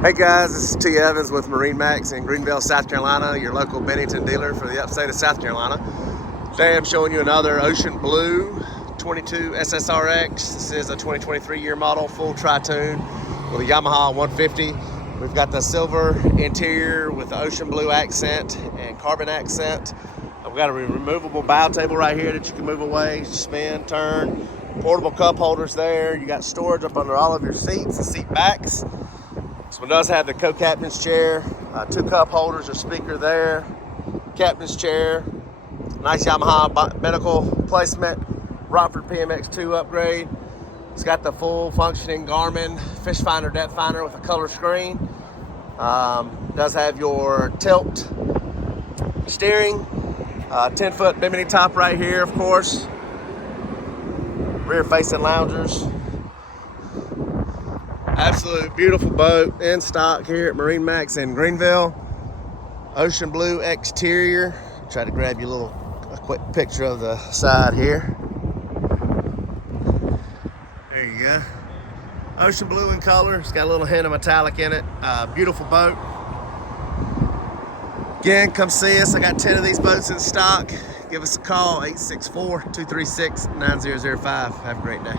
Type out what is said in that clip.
Hey guys, this is T. Evans with MarineMax in Greenville, South Carolina, your local Bennington dealer for the upstate of South Carolina. Today I'm showing you another Ocean Blue 22 SSRX. This is a 2023 year model, full tri-tune with a Yamaha 150. We've got the silver interior with the ocean blue accent and carbon accent. I've got a removable bow table right here that you can move away, spin, turn. Portable cup holders there. You got storage up under all of your seats and seat backs. This one does have the co-captain's chair, 2 cup holders, a speaker there, captain's chair, nice Yamaha binnacle placement, Rockford PMX2 upgrade. It's got the full functioning Garmin fish finder, depth finder with a color screen. Does have your tilt steering, 10-foot bimini top right here, of course, rear facing loungers. Absolute beautiful boat in stock here at MarineMax in Greenville. Ocean blue exterior. Try to grab you a quick picture of the side here. There you go. Ocean blue in color. It's got a little hint of metallic in it. Beautiful boat. Again, come see us. I got 10 of these boats in stock. Give us a call, 864-236-9005. Have a great day.